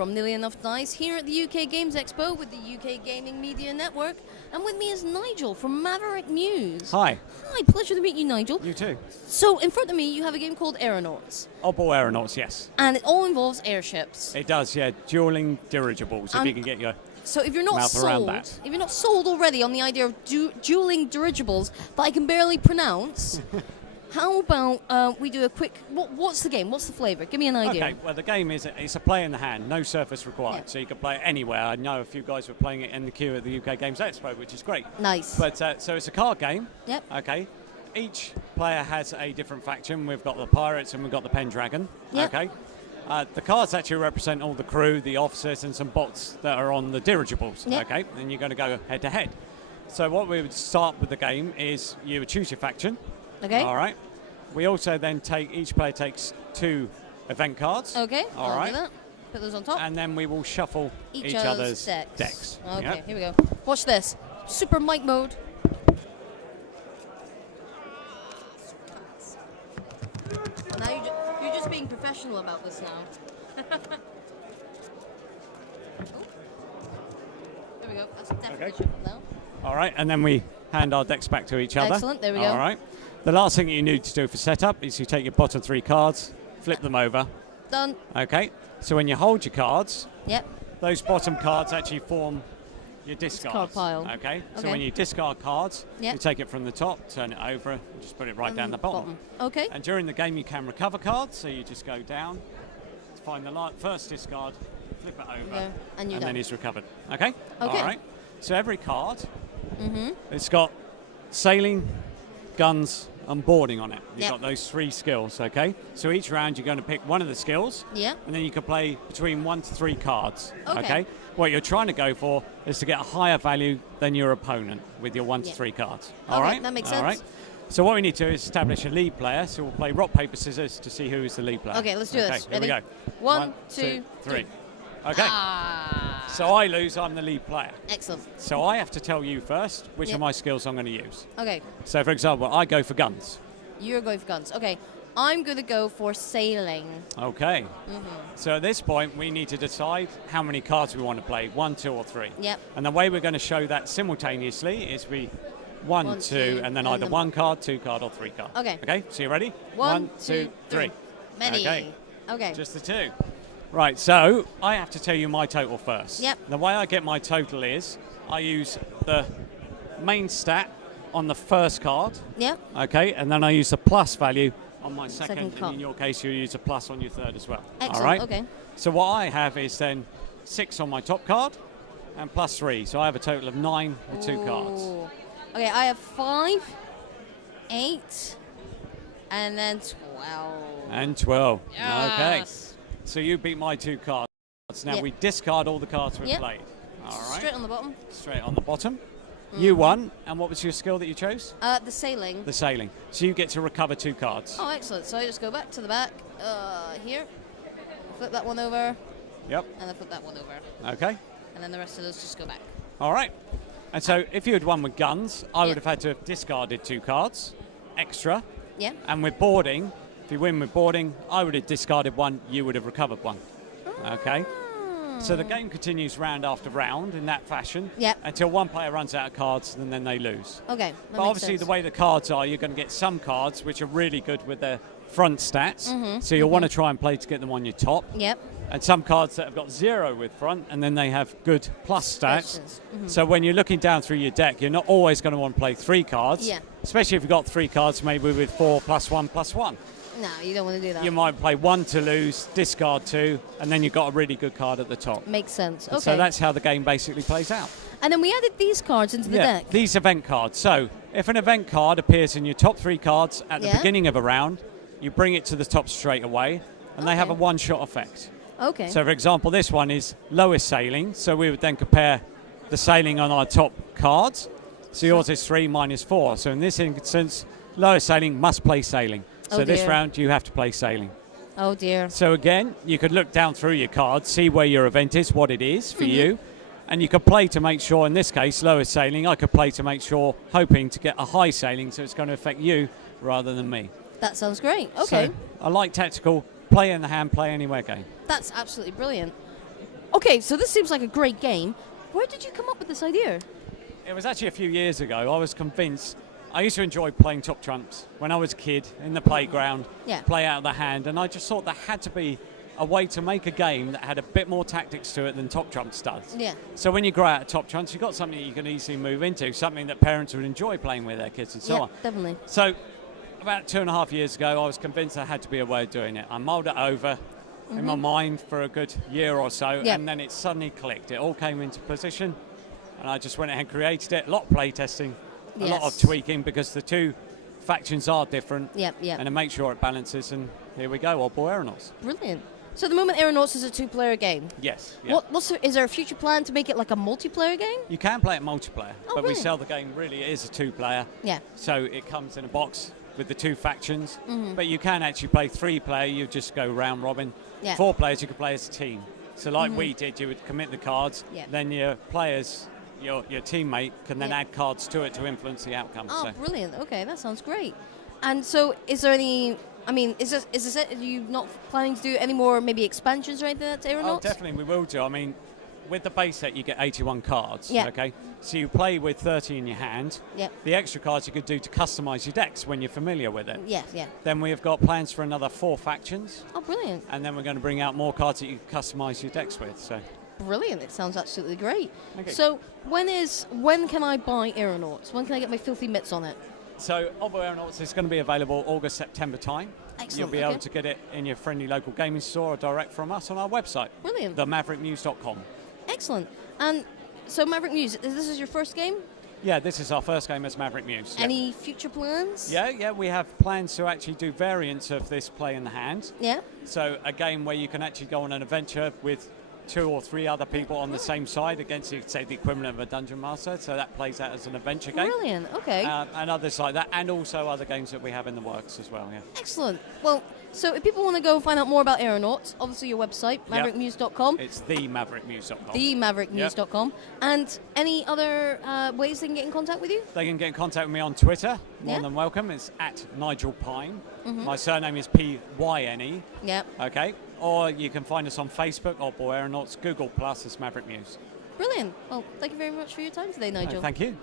from Nearly Enough Dice here at the UK Games Expo with the UK Gaming Media Network. And with me is Nigel from Maverick News. Hi. Hi, pleasure to meet you, Nigel. You too. So, in front of me, you have a game called Aeronauts. Oddball Aeronauts, yes. And it all involves airships. It does, yeah. Dueling dirigibles, if you can get your So if you're not mouth around sold, that. if you're not sold already on the idea of dueling dirigibles that I can barely pronounce, how about we do a quick? What's the game? What's the flavour? Give me an idea. Okay, well the game it's a play in the hand, no surface required, Yeah. so you can play it anywhere. I know a few guys were playing it in the queue at the UK Games Expo, which is great. Nice. But so it's a card game. Yep. Okay. Each player has a different faction. We've got the pirates and we've got the Pendragon. Yep. Okay. The cards actually represent all the crew, the officers, and some bots that are on the dirigibles. Yep. Okay, and you're going to go head to head. So what we would start with the game is you would choose your faction. Okay. All right. We also then each player takes 2 event cards. Okay. All I'll right. do that. Put those on top. And then we will shuffle each other's decks. Okay. Yep. Here we go. Watch this. Super mic mode. Now you're just being professional about this now. There we go. That's definitely Okay. shuffled now. All right, and then we hand our decks back to each other. Excellent, there we go. All right. The last thing you need to do for setup is you take your bottom 3 cards, flip them over. Done. Okay. So when you hold your cards, Yep. those bottom cards actually form your discards. card pile. Okay. So Okay. when you discard cards, Yep. you take it from the top, turn it over, and just put it right down the bottom. Okay. And during the game, you can recover cards. So you just go down, find the first discard, flip it over, Okay. And you're then done. it's recovered. Okay. Okay. All right. So every card, Mm-hmm. it's got sailing, guns, and boarding on it. You've Yep. got those 3 skills. Okay. So each round, you're going to pick one of the skills. Yeah. And then you can play between 1 to 3 cards. Okay. What you're trying to go for is to get a higher value than your opponent with your 1 to Yeah. 3 cards. Okay, All right. that makes All sense. right. So what we need to do is establish a lead player. So we'll play rock paper scissors to see who is the lead player. Okay, let's do this. Here we Ready? go. 1, 2, 3. Okay. Ah. So I lose. I'm the lead player. Excellent. So I have to tell you first which Yep. of my skills I'm going to use. Okay. So for example, I go for guns. You're going for guns. Okay. I'm going to go for sailing. Okay. Mm-hmm. So at this point, we need to decide how many cards we want to play, 1, 2, or 3. Yep. And the way we're going to show that simultaneously is we 1, 1, 2, 2, and then and either then 1 card, 2 card, or 3 card. Okay. Okay, so you ready? 1, 2, 2, 3. Many. Okay. Okay. Just the 2. Right, so I have to tell you my total first. Yep. The way I get my total is I use the main stat on the first card. Yep. Okay, and then I use the plus value on my Second second, card. and in your case, you use a plus on your third as well. Excellent. All right. Okay. So what I have is then 6 on my top card and plus 3. So I have a total of 9 with 2 cards. Ooh. Okay, I have 5, 8, and then 12. And 12. Okay. Yes. So you beat my 2 cards. Now Yep. we discard all the cards we've Yep. played. All right. Straight on the bottom. Straight on the bottom. You won. And what was your skill that you chose? The sailing. The sailing. So you get to recover 2 cards. Oh, excellent. So I just go back to the back here. Flip that one over, Yep. and then flip that one over. Okay. And then the rest of those just go back. All right. And so if you had won with guns, I would Yep. have had to have discarded 2 cards extra. Yeah. And with boarding, if you win with boarding, I would have discarded 1, you would have recovered 1. Okay? So the game continues round after round in that fashion Yep. until one player runs out of cards and then they lose. Okay. That But makes obviously sense. the way the cards are, you're going to get some cards which are really good with their front stats. Mm-hmm. So you'll want to try and play to get them on your top. Yep. And some cards that have got 0 with front, and then they have good plus stats. Questions. Mm-hmm. So when you're looking down through your deck, you're not always going to want to play 3 cards. Yeah. Especially if you've got 3 cards, maybe with 4 plus 1 plus 1. No, you don't want to do that. You might play 1 to lose, discard 2, and then you've got a really good card at the top. Makes sense. Okay. So that's how the game basically plays out. And then we added these cards into the deck. These event cards. So if an event card appears in your top 3 cards at the Yeah. beginning of a round, you bring it to the top straight away, and they have a Okay. one-shot effect. Okay. So, for example, this one is lowest sailing. So we would then compare the sailing on our top cards. So yours is 3 minus 4. So in this instance, lowest sailing must play sailing. So Oh this dear. round, you have to play sailing. Oh dear. So again, you could look down through your cards, see where your event is, what it is Mm-hmm. for you. And you could play to make sure, in this case, lowest sailing, I could play to make sure, hoping to get a high sailing, so it's going to affect you rather than me. That sounds great. Okay. So I like tactical, play in the hand, play anywhere game. That's absolutely brilliant. Okay, so this seems like a great game. Where did you come up with this idea? It was actually a few years ago. I was convinced. I used to enjoy playing top trumps when I was a kid in the playground, Yeah. play out of the hand, and I just thought there had to be a way to make a game that had a bit more tactics to it than top trumps does. Yeah. So when you grow out of top trumps, you've got something you can easily move into, something that parents would enjoy playing with their kids and so Yeah, on. definitely. So about 2.5 years ago, I was convinced there had to be a way of doing it. I mulled it over in my mind for a good year or so, Yeah. and then it suddenly clicked. It all came into position, and I just went ahead and created it. A lot of play testing, a lot of Yes. tweaking, because the two factions are different, Yep, yep. and to make sure it balances, and here we go, Oddball Aeronauts. Brilliant. So at the moment, Aeronauts is a 2-player game. Yes. Yeah. Is there a future plan to make it like a multiplayer game? You can play it multiplayer, Oh, but we brilliant. sell the game really is a 2-player. Yeah. So it comes in a box with the two factions, but you can actually play 3-player. You just go round robin. Yeah. 4 players, you can play as a team. So like we did, you would commit the cards, Yeah. then your players, your teammate can then Yeah. add cards to it to influence the outcome. Oh, So brilliant. Okay, that sounds great. And so is there any... I mean, is this it? Are you not planning to do any more maybe expansions or anything to Aeronauts? oh, definitely we will do. I mean, with the base set, you get 81 cards. Yeah. Okay. So you play with 30 in your hand. Yeah. The extra cards you could do to customize your decks when you're familiar with it. Yes, yeah. Then we have got plans for another 4 factions, Oh, brilliant. and then we're going to bring out more cards that you can customize your decks with. So Brilliant. It sounds absolutely great. Okay. So when can I buy Aeronauts? When can I get my filthy mitts on it? So Oddball Aeronauts is going to be available August, September time. Excellent, You'll be okay. able to get it in your friendly local gaming store or direct from us on our website, Brilliant. themavericknews.com. Excellent. And so Maverick Muse, this is your first game? Yeah, this is our first game as Maverick Muse. Yeah. Any future plans? Yeah, we have plans to actually do variants of this play in the hand. Yeah? So a game where you can actually go on an adventure with 2 or 3 other people on the same side against, you could say, the equivalent of a dungeon master. So that plays out as an adventure game. Brilliant. Okay. And others like that, and also other games that we have in the works as well. Yeah. Excellent. Well, so if people want to go find out more about Aeronauts, obviously your website, maverickmuse.com. It's themavericknews.com. Themavericknews.com. And any other ways they can get in contact with you? They can get in contact with me on Twitter. More Yeah. than welcome. It's at Nigel Pine. My surname is Pyne. Yeah. Okay. Or you can find us on Facebook, Oddball Aeronauts, Google Plus as Maverick Muse. Brilliant. Well, thank you very much for your time today, Nigel. Thank you.